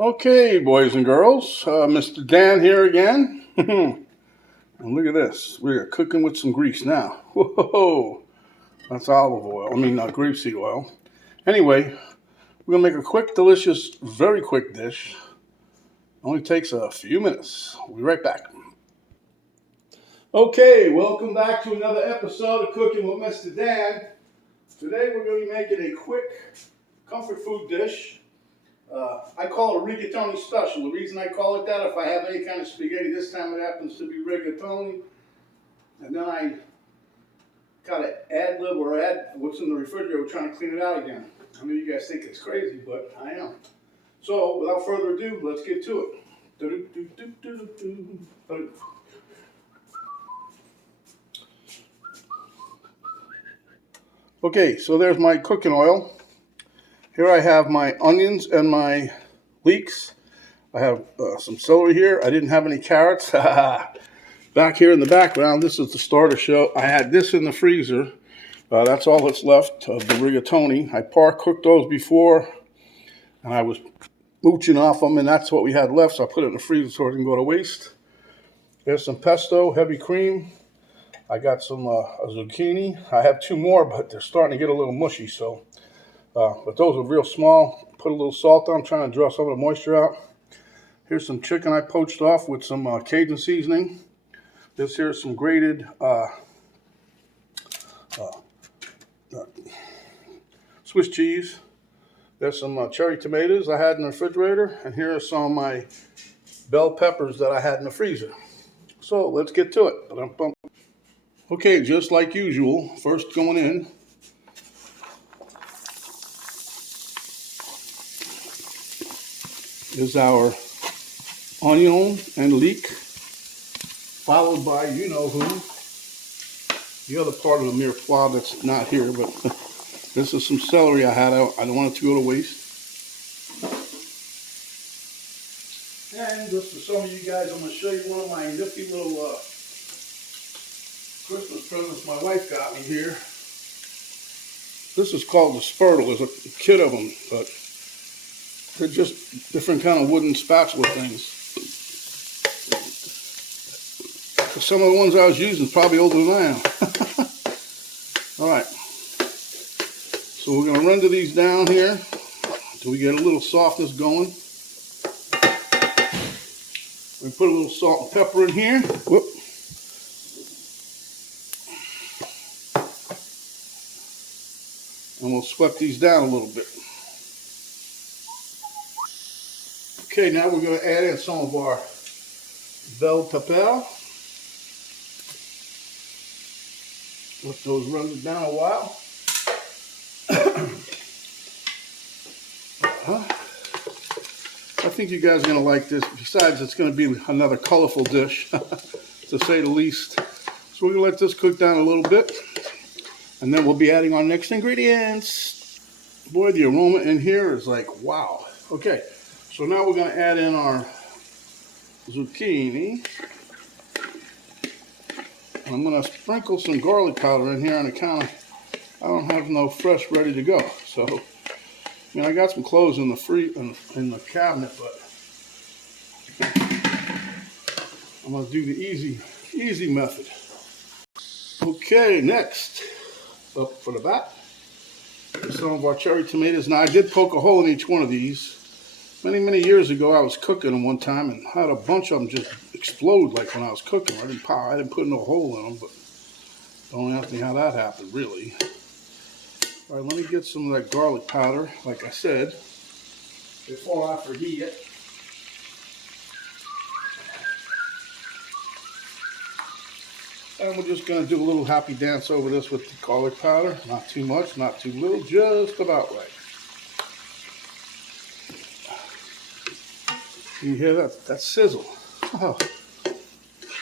Okay, boys and girls, Mr. Dan here again. And look at this. We are cooking with some grease now. Whoa, that's olive oil. Grapeseed oil. Anyway, we're going to make a quick, delicious, very quick dish. Only takes a few minutes. We'll be right back. Okay, welcome back to another episode of Cooking with Mr. Dan. Today we're going to be making a quick comfort food dish. I call it a Rigatoni Special. The reason I call it that, if I have any kind of spaghetti, this time it happens to be Rigatoni. And then I got to ad-lib or add what's in the refrigerator. We're trying to clean it out again. I know you guys think it's crazy, but I am. So, without further ado, let's get to it. Okay, so there's my cooking oil. Here I have my onions and my leeks. I have some celery here. I didn't have any carrots. Back here in the background, this is the starter show. I had this in the freezer. That's all that's left of the rigatoni. I par-cooked those before, and I was mooching off them, and that's what we had left, so I put it in the freezer so it didn't go to waste. There's some pesto, heavy cream. I got some zucchini. I have two more, but they're starting to get a little mushy, so... but those are real small. Put a little salt on, trying to draw some of the moisture out. Here's some chicken I poached off with some Cajun seasoning. This here is some grated Swiss cheese. There's some cherry tomatoes I had in the refrigerator. And here are some of my bell peppers that I had in the freezer. So let's get to it. Okay, just like usual, first going in is our onion and leek, followed by you-know-who, the other part of the mirepoix that's not here, but this is some celery I had out. I don't want it to go to waste. And just for some of you guys, I'm going to show you one of my nifty little Christmas presents my wife got me here. This is called the Spurtle. There's a kit of them, but they're just different kind of wooden spatula things. Some of the ones I was using is probably older than I am. Alright. So we're going to render these down here until we get a little softness going. We put a little salt and pepper in here. Whoop. And we'll sweat these down a little bit. Okay, now we're going to add in some of our bell pepper. Let those run down a while. I think you guys are going to like this. Besides, it's going to be another colorful dish, to say the least. So we're going to let this cook down a little bit. And then we'll be adding our next ingredients. Boy, the aroma in here is like, wow. Okay. So now we're going to add in our zucchini. And I'm going to sprinkle some garlic powder in here on account of I don't have no fresh ready to go. So, I got some clothes in the cabinet, but I'm going to do the easy method. Okay, next up for the bat is some of our cherry tomatoes. Now I did poke a hole in each one of these. Many years ago, I was cooking them one time and had a bunch of them just explode like when I was cooking. I didn't put no hole in them, but don't ask me how that happened, really. All right, let me get some of that garlic powder, like I said, before I forget. And we're just going to do a little happy dance over this with the garlic powder. Not too much, not too little, just about right. You hear that sizzle? Oh.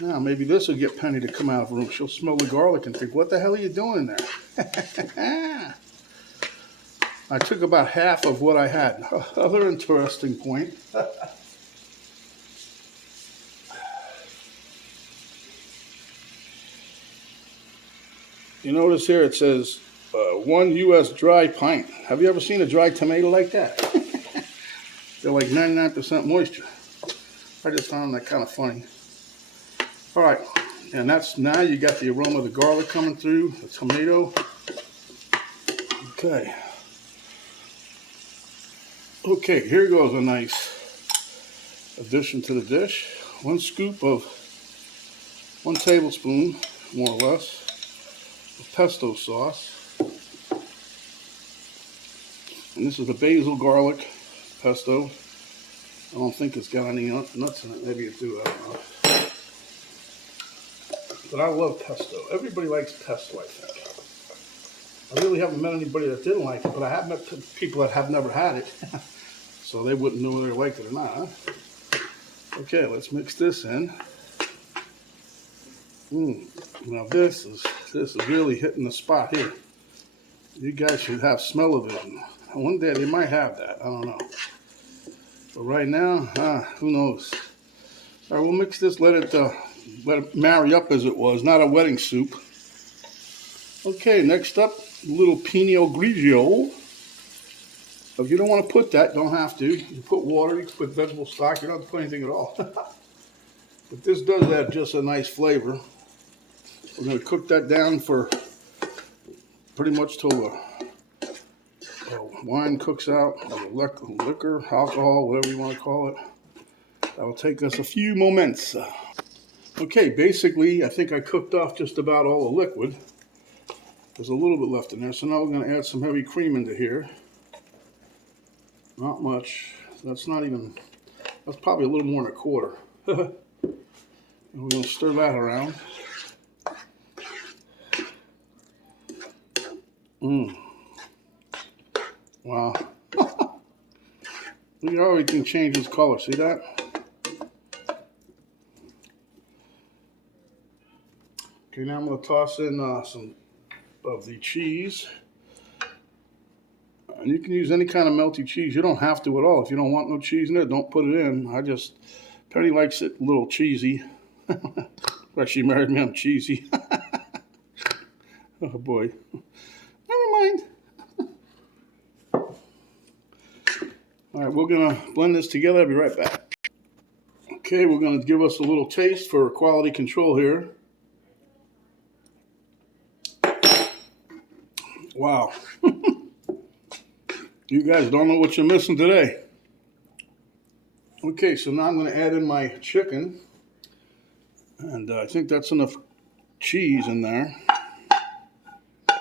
Now maybe this will get Penny to come out of the room. She'll smell the garlic and think, what the hell are you doing there? I took about half of what I had. Other interesting point. You notice here it says 1 U.S. dry pint. Have you ever seen a dry tomato like that? They're like 99% moisture. I just found that kind of funny. All right, and that's now you got the aroma of the garlic coming through, the tomato. Okay. Okay, here goes a nice addition to the dish. 1 tablespoon, more or less, of pesto sauce. And this is the basil garlic pesto. I don't think it's got any nuts in it. Maybe it do, I don't know. But I love pesto. Everybody likes pesto, I think. I really haven't met anybody that didn't like it, but I have met people that have never had it. So they wouldn't know whether they liked it or not. Huh? Okay, let's mix this in. Now this is really hitting the spot here. You guys should have smell-o-vision. One day they might have that. I don't know. But right now, who knows? All right, we'll mix this. Let it marry up as it was. Not a wedding soup. Okay, next up, a little Pinot Grigio. If you don't want to put that, don't have to. You can put water. You can put vegetable stock. You don't have to put anything at all. But this does add just a nice flavor. We're going to cook that down for pretty much till the wine cooks out, or liquor, alcohol, whatever you want to call it. That will take us a few moments. Okay, basically, I think I cooked off just about all the liquid. There's a little bit left in there, so now we're going to add some heavy cream into here. Not much. That's probably a little more than a quarter. And we're going to stir that around. Wow. Look how it can change its color. See that? Okay, now I'm going to toss in some of the cheese. And you can use any kind of melty cheese. You don't have to at all. If you don't want no cheese in it, don't put it in. Penny likes it a little cheesy. She married me, I'm cheesy. Oh boy. Never mind. All right, we're going to blend this together. I'll be right back. Okay, we're going to give us a little taste for quality control here. Wow. You guys don't know what you're missing today. Okay, so now I'm going to add in my chicken. And I think that's enough cheese in there. I'm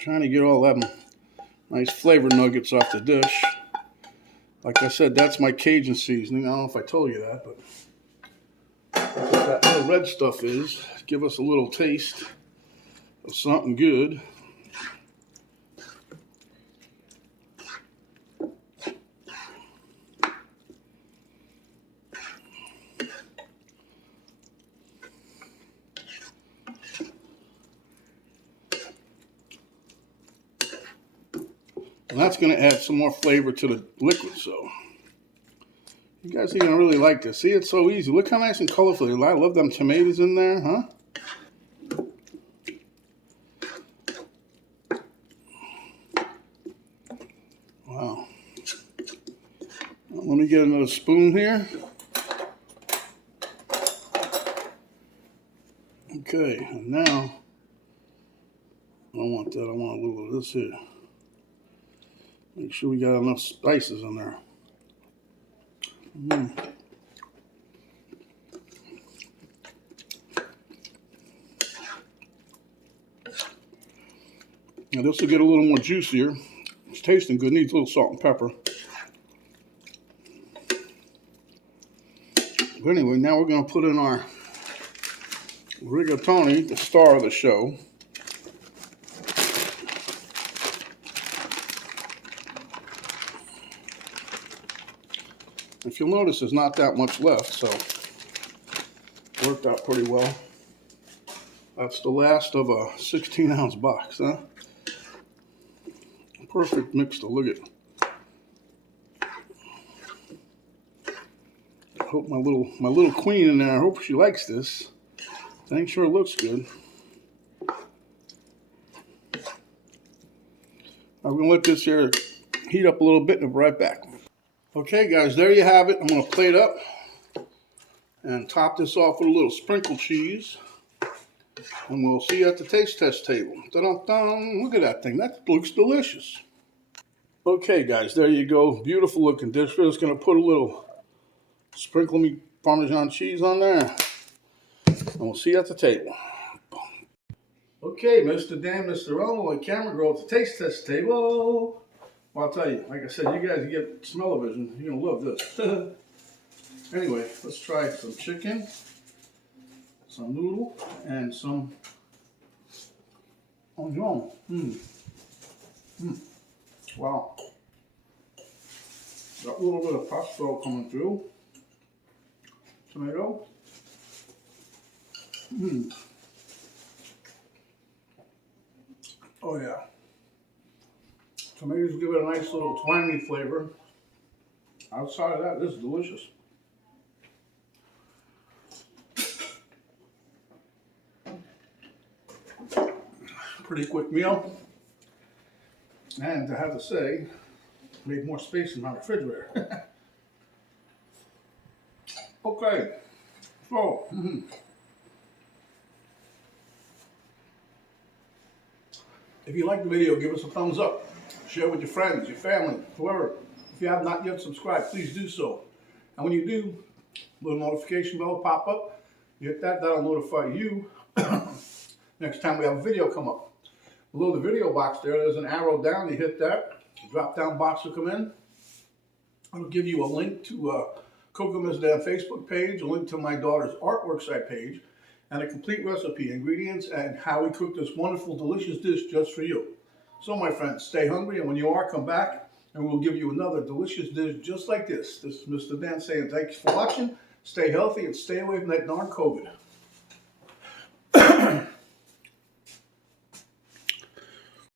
trying to get all them nice flavor nuggets off the dish. Like I said, that's my Cajun seasoning. I don't know if I told you that, but that's what that little red stuff is. Give us a little taste of something good. And that's going to add some more flavor to the liquid, so you guys are going to really like this. See, it's so easy. Look how nice and colorful. I love them tomatoes in there, huh? Wow. Well, let me get another spoon here. Okay, and now I don't want that. I want a little of this here. Make sure we got enough spices in there. Now this will get a little more juicier. It's tasting good. Needs a little salt and pepper. But anyway, now we're going to put in our rigatoni, the star of the show. If you'll notice, there's not that much left, so it worked out pretty well. That's the last of a 16-ounce box, huh? Perfect mix to look at. I hope my little queen in there, I hope she likes this. I think sure it looks good. I'm going to let this here heat up a little bit and be right back. Okay guys, there you have it. I'm going to plate up and top this off with a little sprinkled cheese. And we'll see you at the taste test table. Dun-dun-dun. Look at that thing. That looks delicious. Okay guys, there you go. Beautiful looking dish. We're just going to put a little sprinkle me Parmesan cheese on there. And we'll see you at the table. Okay, Mr. Dan, Mr. Elmo, and camera girl at the taste test table. Well, I'll tell you, like I said, you guys get smell-o-vision. You're going to love this. Anyway, let's try some chicken, some noodle, and some onion. Wow. Got a little bit of pesto coming through. Tomato. Oh yeah. Tomatoes give it a nice little twangy flavor. Outside of that, this is delicious. Pretty quick meal. And I have to say, made more space in my refrigerator. Okay, so if you like the video, give us a thumbs up. Share with your friends, your family, whoever. If you have not yet subscribed, please do so. And when you do, a little notification bell will pop up. You hit that, that'll notify you next time we have a video come up. Below the video box there's an arrow down. You hit that, drop down box will come in. It'll give you a link to Coco's Dan Facebook page, a link to my daughter's artwork site page, and a complete recipe, ingredients, and how we cook this wonderful, delicious dish just for you. So my friends, stay hungry, and when you are, come back, and we'll give you another delicious dish just like this. This is Mr. Dan saying thanks for watching, stay healthy, and stay away from that darn COVID.